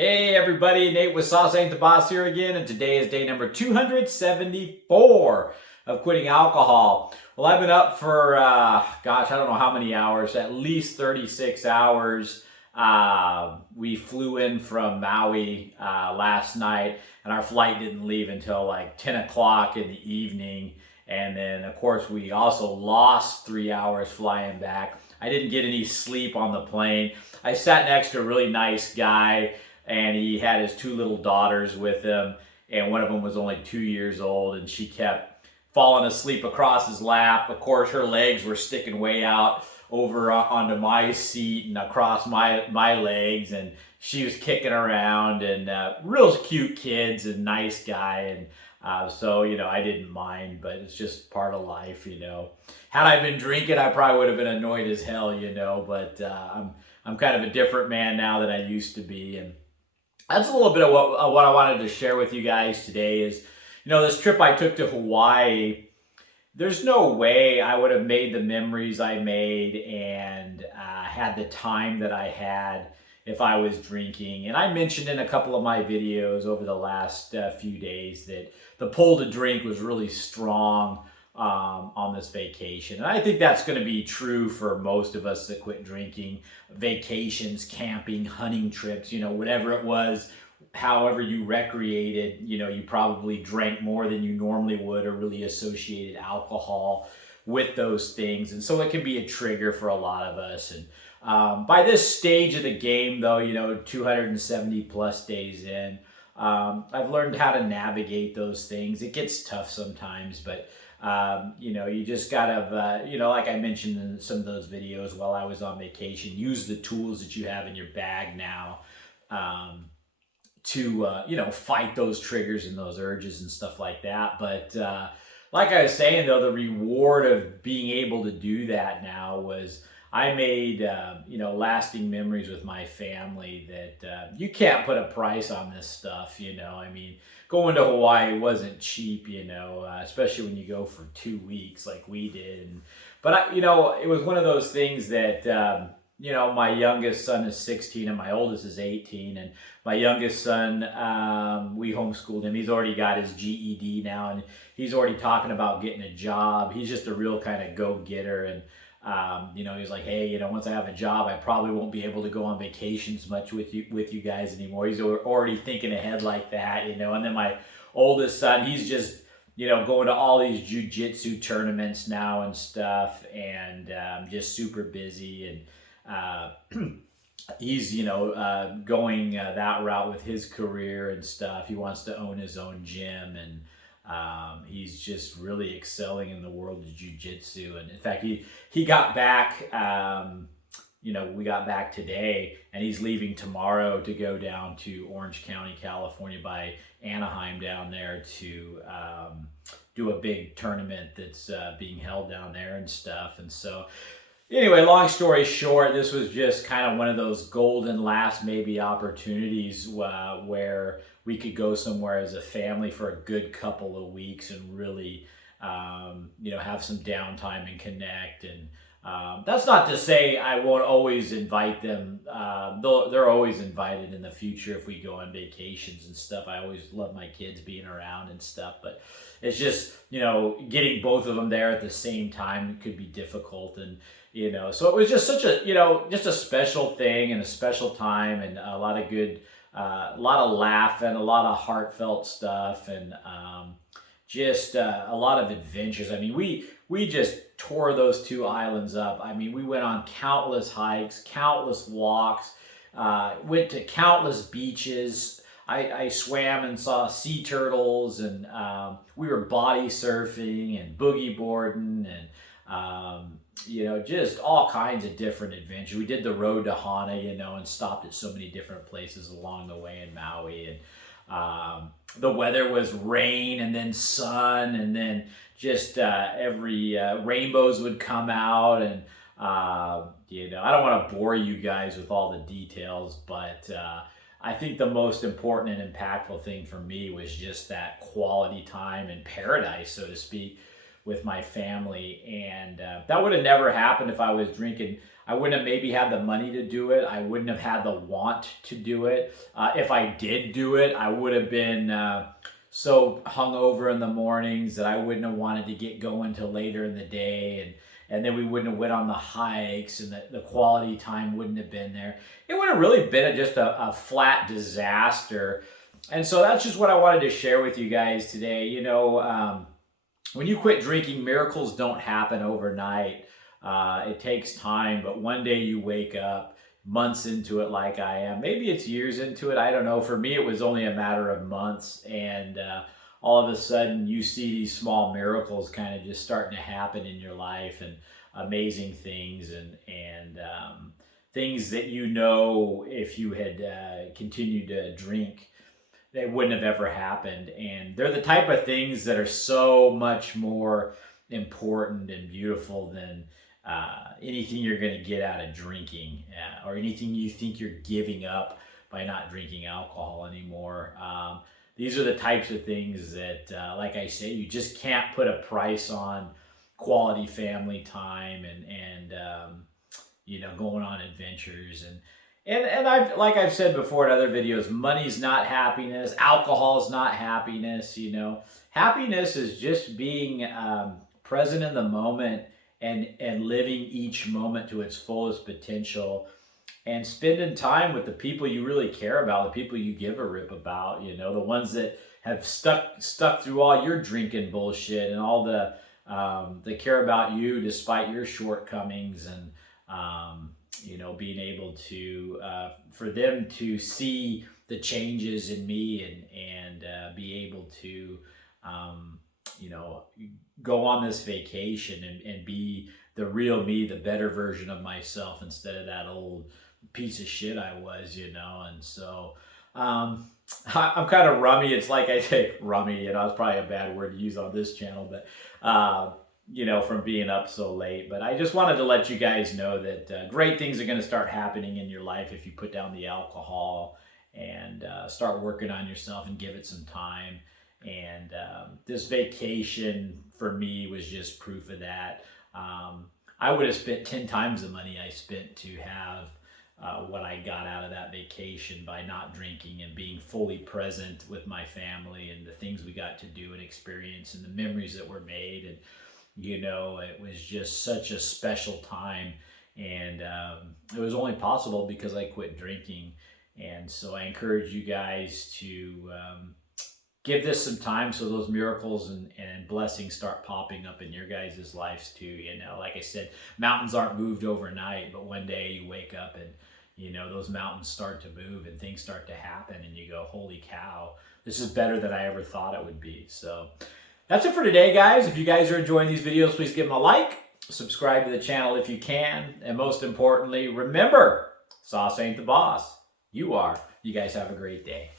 Hey everybody, Nate with Sauce Ain't the Boss here again, and today is day number 274 of quitting alcohol. Well, I've been up for, I don't know how many hours, at least 36 hours. We flew in from Maui last night, and our flight didn't leave until like 10 o'clock in the evening. And then, of course, we also lost 3 hours flying back. I didn't get any sleep on the plane. I sat next to a really nice guy, and he had his two little daughters with him, and one of them was only 2 years old, and she kept falling asleep across his lap. Of course, her legs were sticking way out over onto my seat and across my legs, and she was kicking around, and real cute kids and nice guy. And so, I didn't mind, but it's just part of life. Had I been drinking, I probably would have been annoyed as hell, but I'm kind of a different man now than I used to be. And that's a little bit of what I wanted to share with you guys today is, this trip I took to Hawaii. There's no way I would have made the memories I made and had the time that I had if I was drinking. And I mentioned in a couple of my videos over the last few days that the pull to drink was really strong on this vacation. And I think that's going to be true for most of us that quit drinking. Vacations, camping, hunting trips, whatever it was, however you recreated, you probably drank more than you normally would or really associated alcohol with those things. And so it can be a trigger for a lot of us. And by this stage of the game, though, 270 plus days in, I've learned how to navigate those things. It gets tough sometimes, but you just gotta, like I mentioned in some of those videos while I was on vacation, use the tools that you have in your bag now to fight those triggers and those urges and stuff like that. But like I was saying, though, the reward of being able to do that now was I made lasting memories with my family that you can't put a price on this stuff. I mean, going to Hawaii wasn't cheap, especially when you go for 2 weeks like we did. But it was one of those things that my youngest son is 16 and my oldest is 18. And my youngest son, we homeschooled him. He's already got his GED now, and he's already talking about getting a job. He's just a real kind of go-getter. And he's like, hey, once I have a job, I probably won't be able to go on vacations much with you guys anymore. He's already thinking ahead like that. And then my oldest son, he's just, going to all these jiu-jitsu tournaments now and stuff, and just super busy. And he's, going that route with his career and stuff. He wants to own his own gym, and he's just really excelling in the world of jiu-jitsu. And in fact, he got back, we got back today, and he's leaving tomorrow to go down to Orange County, California, by Anaheim down there to do a big tournament that's being held down there and stuff. And so anyway, long story short, this was just kind of one of those golden last maybe opportunities where we could go somewhere as a family for a good couple of weeks and really, have some downtime and connect. And that's not to say I won't always invite them. They're always invited in the future if we go on vacations and stuff. I always love my kids being around and stuff, but it's just, getting both of them there at the same time could be difficult. And, so it was just such a, just a special thing and a special time, and a lot of good, a lot of laughing, a lot of heartfelt stuff, and just a lot of adventures. I mean, we just tore those two islands up. I mean, we went on countless hikes, countless walks, went to countless beaches. I swam and saw sea turtles, and we were body surfing and boogie boarding, and just all kinds of different adventures. We did the road to Hana, and stopped at so many different places along the way in Maui. And the weather was rain and then sun, and then just every rainbows would come out. And I don't want to bore you guys with all the details, but I think the most important and impactful thing for me was just that quality time in paradise, so to speak, with my family. And that would have never happened if I was drinking. I wouldn't have maybe had the money to do it. I wouldn't have had the want to do it. If I did do it, I would have been so hungover in the mornings that I wouldn't have wanted to get going till later in the day, and then we wouldn't have went on the hikes, and the quality time wouldn't have been there. It would have really been just a flat disaster. And so that's just what I wanted to share with you guys today. You know, when you quit drinking, miracles don't happen overnight. It takes time, but one day you wake up months into it like I am. Maybe it's years into it. I don't know. For me, it was only a matter of months. And all of a sudden you see these small miracles kind of just starting to happen in your life, and amazing things, and things that, you know, if you had continued to drink, they wouldn't have ever happened. And they're the type of things that are so much more important and beautiful than anything you're going to get out of drinking, or anything you think you're giving up by not drinking alcohol anymore. These are the types of things that, like I say, you just can't put a price on. Quality family time, and you know, going on adventures, and I've said before in other videos, money's not happiness, alcohol is not happiness. You know, happiness is just being present in the moment, and living each moment to its fullest potential, and spending time with the people you really care about, the people you give a rip about. You know, the ones that have stuck through all your drinking bullshit, and all the that care about you despite your shortcomings, and you know, being able to for them to see the changes in me, and be able to you know, go on this vacation, and be the real me, the better version of myself, instead of that old piece of shit I was, you know. And so I'm kind of rummy. It's like I say rummy, you know, it's probably a bad word to use on this channel, but you know, from being up so late. But I just wanted to let you guys know that great things are going to start happening in your life if you put down the alcohol, and start working on yourself, and give it some time. And this vacation for me was just proof of that. I would have spent 10 times the money I spent to have what I got out of that vacation by not drinking, and being fully present with my family, and the things we got to do and experience, and the memories that were made. And you know, it was just such a special time, and it was only possible because I quit drinking. And so I encourage you guys to give this some time, so those miracles and blessings start popping up in your guys' lives too. You know, like I said, mountains aren't moved overnight, but one day you wake up, and you know, those mountains start to move, and things start to happen, and you go, holy cow, this is better than I ever thought it would be. So that's it for today, guys. If you guys are enjoying these videos, please give them a like, subscribe to the channel if you can, and most importantly, remember, sauce ain't the boss. You are. You guys have a great day.